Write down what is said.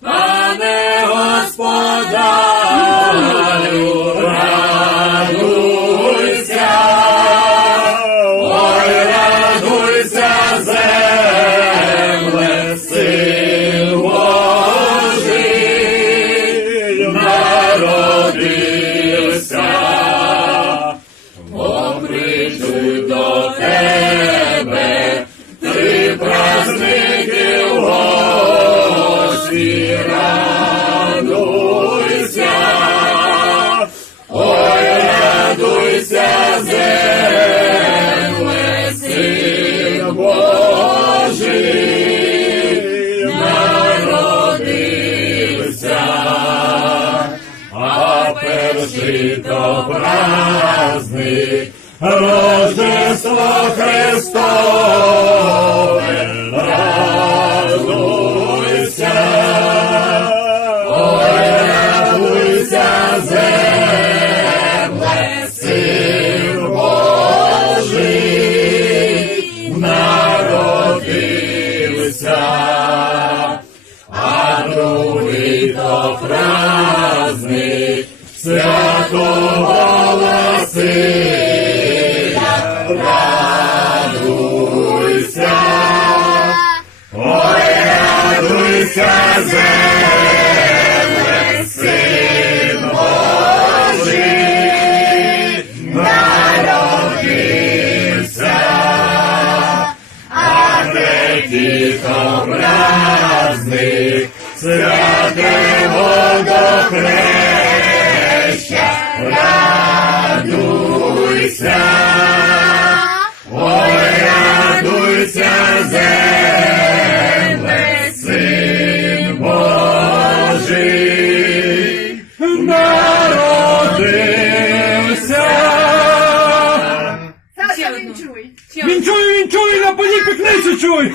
Пане Господарю, а перший то праздник Рождество Христове, радуйся, ой, радуйся, земле, а другий то праздник. Святого Василя, радуйся, ой, радуйся, земле, син Божий, народився, а третій то праздник святого до хреща, радуйся, ой, радуйся, земле, син Божий, народився. Саша, він чуй. Він чує, він чує, на полі пекнеться чує.